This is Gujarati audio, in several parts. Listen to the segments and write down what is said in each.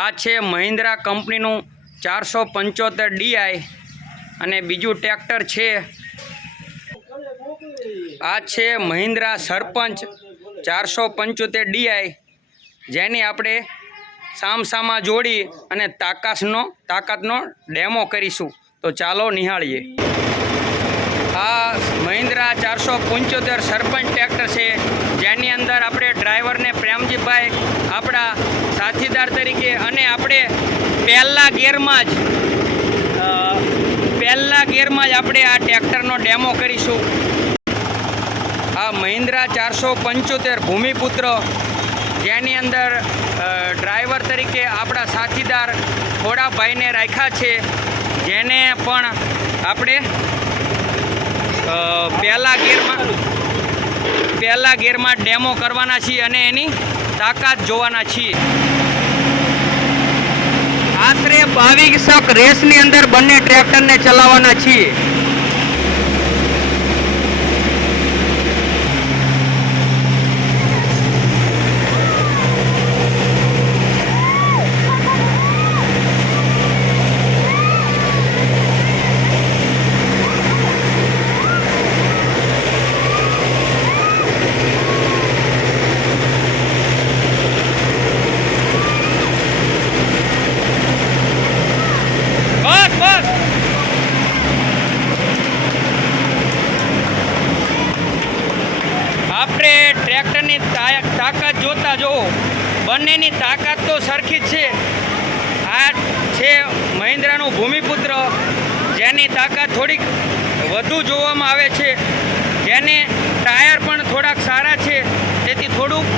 આ છે મહિન્દ્રા કંપનીનું 475 DI અને બીજું ટ્રેક્ટર છે આ છે મહિન્દ્રા સરપંચ 475 DI, જેની આપણે સામસામા જોડી અને તાકાતનો ડેમો કરીશું. તો ચાલો નિહાળીએ. આ મહિન્દ્રા 475 સરપંચ ટ્રેક્ટર છે, જેની અંદર આપણે ડ્રાઈવરને પ્રેમજીભાઈ આપણા સાથીદાર તરીકે અને આપણે પહેલા ગેરમાં જ આપણે આ ટ્રેક્ટરનો ડેમો કરીશું. આ મહિન્દ્રા 475 ભૂમિપુત્ર, જેની અંદર ડ્રાઈવર તરીકે આપણા સાથીદાર ખોડાભાઈને રાખ્યા છે, જેને પણ આપણે પહેલા ગેરમાં ડેમો કરવાના છીએ અને એની તાકાત જોવાના છીએ. આશરે 22 રેસની અંદર બંને ટ્રેક્ટરને ચલાવવાના છીએ. આપણે ટ્રેક્ટરની તાકાત જોતા જુઓ, બંનેની તાકાત તો સરખી જ છે. આ છે મહિન્દ્રાનું ભૂમિપુત્ર, જેની તાકાત થોડીક વધુ જોવામાં આવે છે, જેને ટાયર પણ થોડાક સારા છે, તેથી થોડુંક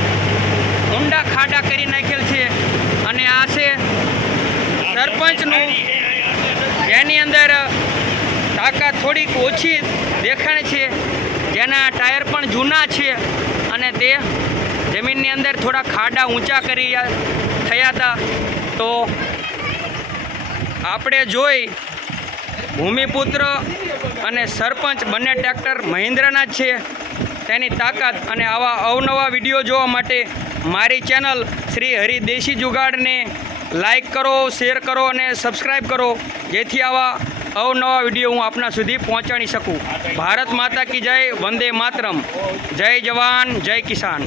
ઊંડા ખાડા કરી નાખેલ છે. અને આ છે સરપંચનું, જેની અંદર તાકાત થોડીક ઓછી દેખાય છે, જેના ટાયર પણ જૂના છે અને તે જમીનની અંદર થોડા ખાડા ઊંચા થયા હતા. તો આપણે જોઈ ભૂમિપુત્ર અને સરપંચ બંને ટ્રેક્ટર મહિન્દ્રાના જ છે, તેની તાકાત. અને આવા અવનવા વિડીયો જોવા માટે મારી ચેનલ શ્રી હરિ દેશી જુગાડને લાઈક કરો, શેર કરો અને સબસ્ક્રાઈબ કરો, જેથી આવા અવનવા વિડીયો હું આપના સુધી પહોંચાડી શકું. ભારત માતા કી જય, વંદે માતરમ. જય જવાન, જય કિસાન.